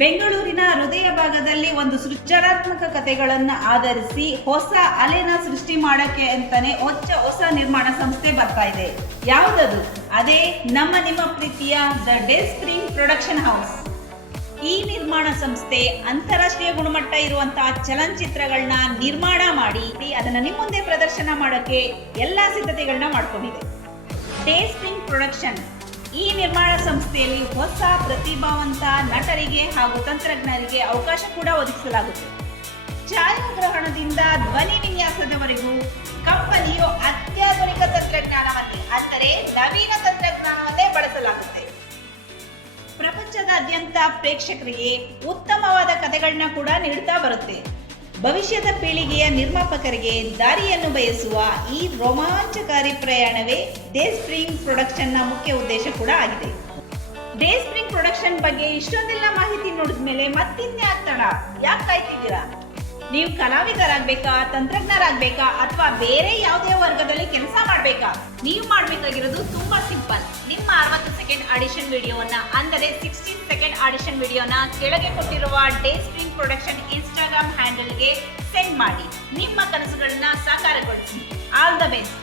ಬೆಂಗಳೂರಿನ ಹೃದಯ ಭಾಗದಲ್ಲಿ ಒಂದು ಸೃಜನಾತ್ಮಕ ಕಥೆಗಳನ್ನು ಆಧರಿಸಿ ಹೊಸ ಅಲೆನ ಸೃಷ್ಟಿ ಮಾಡಕ್ಕೆ ಅಂತಾನೆ ಹೊಸ ನಿರ್ಮಾಣ ಸಂಸ್ಥೆ ಬರ್ತಾ ಇದೆ. ಯಾವುದದು? ಅದೇ ನಿಮ್ಮ ಪ್ರೀತಿಯ the day spring production house. ಈ ನಿರ್ಮಾಣ ಸಂಸ್ಥೆ ಅಂತಾರಾಷ್ಟ್ರೀಯ ಗುಣಮಟ್ಟ ಇರುವಂತಹ ಚಲನಚಿತ್ರಗಳನ್ನ ನಿರ್ಮಾಣ ಮಾಡಿ ಅದನ್ನ ನಿಮ್ಮ ಮುಂದೆ ಪ್ರದರ್ಶನ ಮಾಡೋಕೆ ಎಲ್ಲಾ ಸಿದ್ಧತೆಗಳನ್ನ ಮಾಡ್ಕೊಂಡಿದೆ. ಡೇ ಸ್ಪ್ರಿಂಗ್ ಪ್ರೊಡಕ್ಷನ್ ಈ ನಿರ್ಮಾಣ ಸಂಸ್ಥೆಯಲ್ಲಿ ಹೊಸ ಪ್ರತಿಭಾವಂತ ನಟರಿಗೆ ಹಾಗೂ ತಂತ್ರಜ್ಞರಿಗೆ ಅವಕಾಶ ಕೂಡ ಒದಗಿಸಲಾಗುತ್ತೆ. ಛಾಯಾಗ್ರಹಣದಿಂದ ಧ್ವನಿ ವಿನ್ಯಾಸದವರೆಗೂ ಕಂಪನಿಯು ಅತ್ಯಾಧುನಿಕ ತಂತ್ರಜ್ಞಾನವನ್ನೇ ಅಂದರೆ ನವೀನ ತಂತ್ರಜ್ಞಾನವನ್ನೇ ಬಳಸಲಾಗುತ್ತೆ. ಪ್ರಪಂಚದಾದ್ಯಂತ ಪ್ರೇಕ್ಷಕರಿಗೆ ಉತ್ತಮವಾದ ಕಥೆಗಳನ್ನ ಕೂಡ ನೀಡುತ್ತಾ ಬರುತ್ತೆ. ಭವಿಷ್ಯದ ಪೀಳಿಗೆಯ ನಿರ್ಮಾಪಕರಿಗೆ ದಾರಿಯನ್ನು ಬಯಸುವ ಈ ರೋಮಾಂಚಕಾರಿ ಪ್ರಯಾಣವೇ ಡೇ ಸ್ಪ್ರಿಂಗ್ ಪ್ರೊಡಕ್ಷನ್ನ ಮುಖ್ಯ ಉದ್ದೇಶ ಕೂಡ ಆಗಿದೆ. ಡೇ ಸ್ಪ್ರಿಂಗ್ ಪ್ರೊಡಕ್ಷನ್ ಬಗ್ಗೆ ಇಷ್ಟೊಂದೆಲ್ಲ ಮಾಹಿತಿ ನೋಡಿದ ಮೇಲೆ ಮತ್ತಿನ್ಯಾಕ್ ತಡ? ಯಾಕೆ ಕಾಯ್ತಿದ್ದೀರಾ? ನೀವು ಕಲಾವಿದರಾಗಬೇಕಾ, ತಂತ್ರಜ್ಞರಾಗಬೇಕಾ ಅಥವಾ ಬೇರೆ ಯಾವುದೇ ವರ್ಗದಲ್ಲಿ ಕೆಲಸ ಮಾಡಬೇಕಾ? ನೀವು ಮಾಡಬೇಕಾಗಿರೋದು ತುಂಬಾ ಸಿಂಪಲ್. ನಿಮ್ಮ 60 ಸೆಕೆಂಡ್ ಆಡಿಷನ್ ವಿಡಿಯೋವನ್ನ ಅಂದರೆ 16 ಸೆಕೆಂಡ್ ಆಡಿಷನ್ ವಿಡಿಯೋನ ಕೆಳಗೆ ಕೊಟ್ಟಿರುವ ಡೇ ಸ್ಪ್ರಿಂಗ್ ಪ್ರೊಡಕ್ಷನ್ ಇನ್ಸ್ಟಾಗ್ರಾಮ್ ಹ್ಯಾಂಡಲ್ಗೆ ಸೆಂಡ್ ಮಾಡಿ ನಿಮ್ಮ ಕನಸುಗಳನ್ನ ಸಾಕಾರಗೊಳಿಸಿ. All the best.